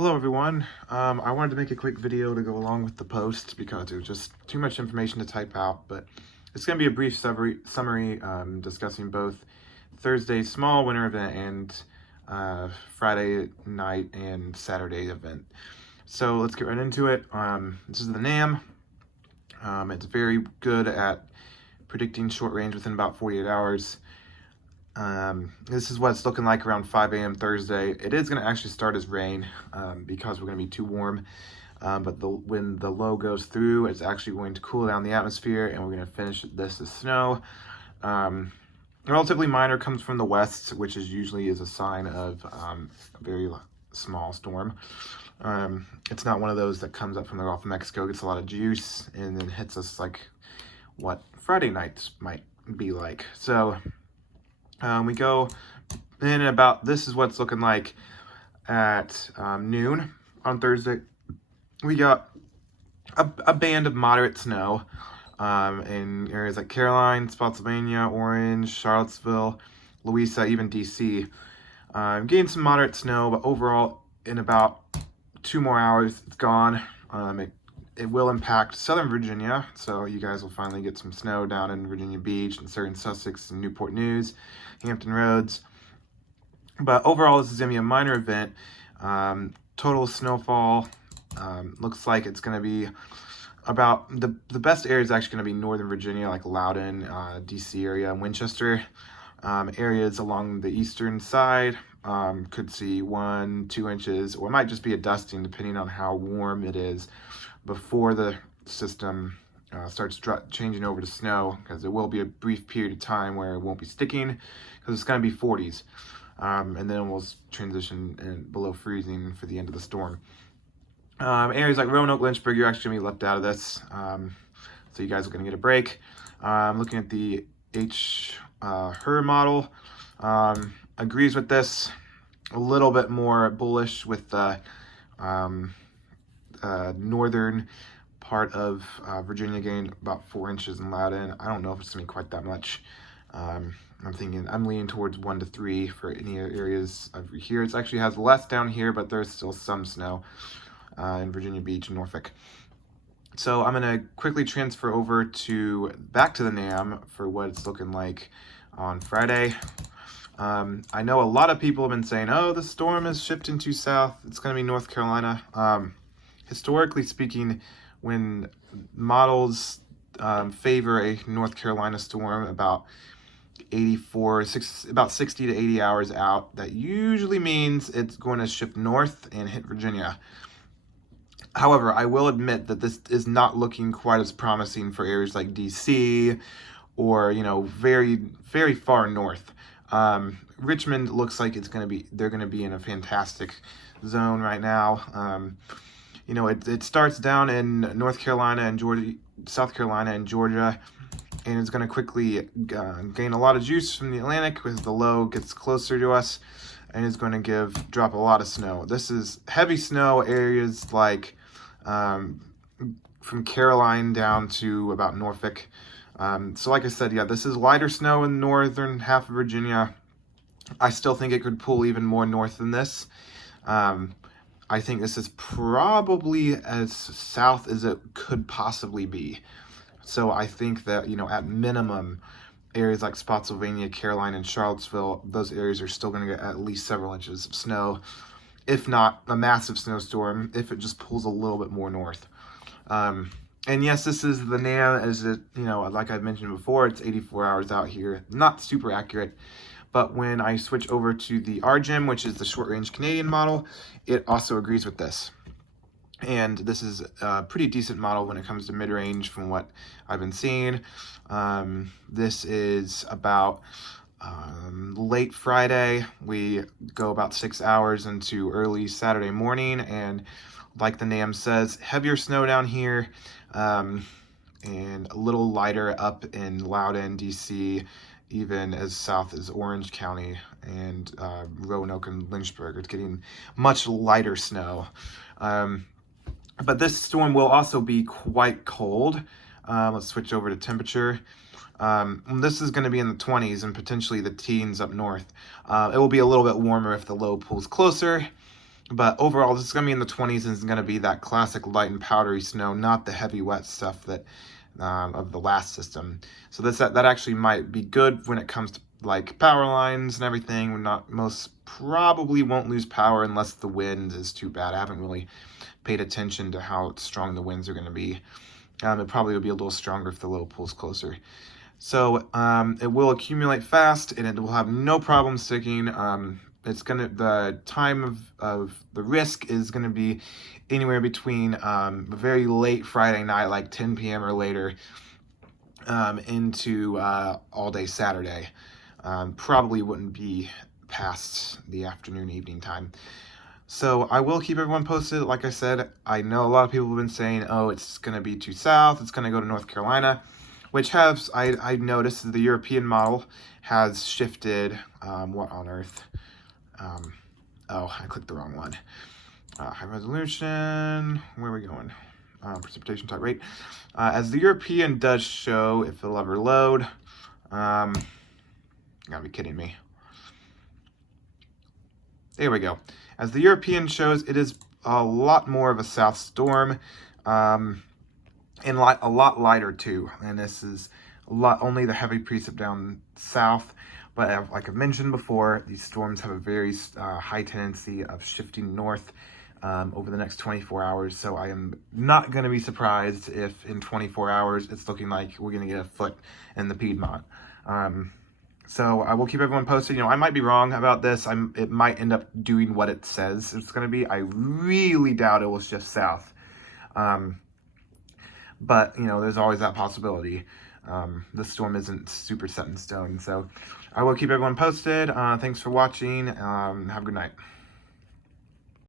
Hello everyone. I wanted to make a quick video to go along with the post because it was just too much information to type out, but it's going to be a brief summary discussing both Thursday's small winter event and Friday night and Saturday event. So let's get right into it. This is the NAM. It's very good at predicting short range within about 48 hours. This is what it's looking like around 5 a.m. Thursday. It is going to actually start as rain because we're going to be too warm. But when the low goes through, it's actually going to cool down the atmosphere, and we're going to finish this as snow. Relatively minor, comes from the west, which usually is a sign of a very small storm. It's not one of those that comes up from the Gulf of Mexico, gets a lot of juice, and then hits us like what Friday nights might be like. So we go in about, this is what it's looking like at noon on Thursday. We got a band of moderate snow in areas like Caroline, Spotsylvania, Orange, Charlottesville, Louisa, even DC. Getting some moderate snow, but overall in about 2 more hours it's gone. It will impact Southern Virginia, so you guys will finally get some snow down in Virginia Beach and certain Sussex and Newport News, Hampton Roads. But overall, this is going to be a minor event. Total snowfall looks like it's going to be about, the best area is actually going to be Northern Virginia, like Loudoun, DC area, and Winchester. Areas along the eastern side could see 1-2 inches, or it might just be a dusting depending on how warm it is before the system starts changing over to snow, because there will be a brief period of time where it won't be sticking because it's going to be 40s, and then we'll transition below freezing for the end of the storm. Areas like Roanoke, Lynchburg, you're actually going to be left out of this, so you guys are going to get a break. Looking at the HRRR model, agrees with this, a little bit more bullish with the northern part of Virginia gained about 4 inches in Loudoun. I don't know if it's gonna be quite that much. I'm leaning towards 1 to 3 for any areas over here. It actually has less down here, but there's still some snow in Virginia Beach and Norfolk. So I'm gonna quickly transfer over back to the NAM for what it's looking like on Friday. I know a lot of people have been saying, oh, the storm is shifting to south. It's gonna be North Carolina. Historically speaking, when models favor a North Carolina storm about 60 to 80 hours out, that usually means it's going to shift north and hit Virginia. However, I will admit that this is not looking quite as promising for areas like DC or, very, very far north. Richmond looks like they're going to be in a fantastic zone right now. It starts down in North Carolina and Georgia, South Carolina and Georgia, and it's going to quickly gain a lot of juice from the Atlantic as the low gets closer to us, and is going to drop a lot of snow. This is heavy snow areas like from Caroline down to about Norfolk. So like I said, yeah, this is lighter snow in the northern half of Virginia. I still think it could pull even more north than this. I think this is probably as south as it could possibly be. So I think that, at minimum, areas like Spotsylvania, Caroline, and Charlottesville, those areas are still going to get at least several inches of snow, if not a massive snowstorm, if it just pulls a little bit more north. And yes, this is the NAM, like I've mentioned before, it's 84 hours out here. Not super accurate. But when I switch over to the RGEM, which is the short-range Canadian model, it also agrees with this. And this is a pretty decent model when it comes to mid-range from what I've been seeing. This is about late Friday. We go about 6 hours into early Saturday morning, and like the NAM says, heavier snow down here, and a little lighter up in Loudoun, DC, even as south as Orange County and Roanoke and Lynchburg. It's getting much lighter snow. But this storm will also be quite cold. Let's switch over to temperature. This is going to be in the 20s and potentially the teens up north. It will be a little bit warmer if the low pulls closer. But overall, this is going to be in the 20s, and it's going to be that classic light and powdery snow, not the heavy wet stuff that of the last system. So that actually might be good when it comes to like power lines and everything. We're not most probably won't lose power unless the wind is too bad. I haven't really paid attention to how strong the winds are going to be. It probably will be a little stronger if the low pulls closer. So it will accumulate fast, and it will have no problem sticking. The time of the risk is gonna be anywhere between very late Friday night, like 10 p.m. or later, into all day Saturday. Probably wouldn't be past the afternoon, evening time. So I will keep everyone posted. Like I said, I know a lot of people have been saying, oh, it's gonna be too south, it's gonna go to North Carolina, which I noticed the European model has shifted. What on earth? Oh, I clicked the wrong one. High resolution, where are we going? Precipitation type rate. As the European does show, if it'll ever load, you gotta be kidding me. There we go. As the European shows, it is a lot more of a south storm, and a lot lighter too. And this is only the heavy precip down south. But like I've mentioned before, these storms have a very high tendency of shifting north over the next 24 hours. So I am not going to be surprised if in 24 hours it's looking like we're going to get a foot in the Piedmont. So I will keep everyone posted. I might be wrong about this. It might end up doing what it says it's going to be. I really doubt it will shift south. But, there's always that possibility. The storm isn't super set in stone. So I will keep everyone posted. Thanks for watching. Have a good night.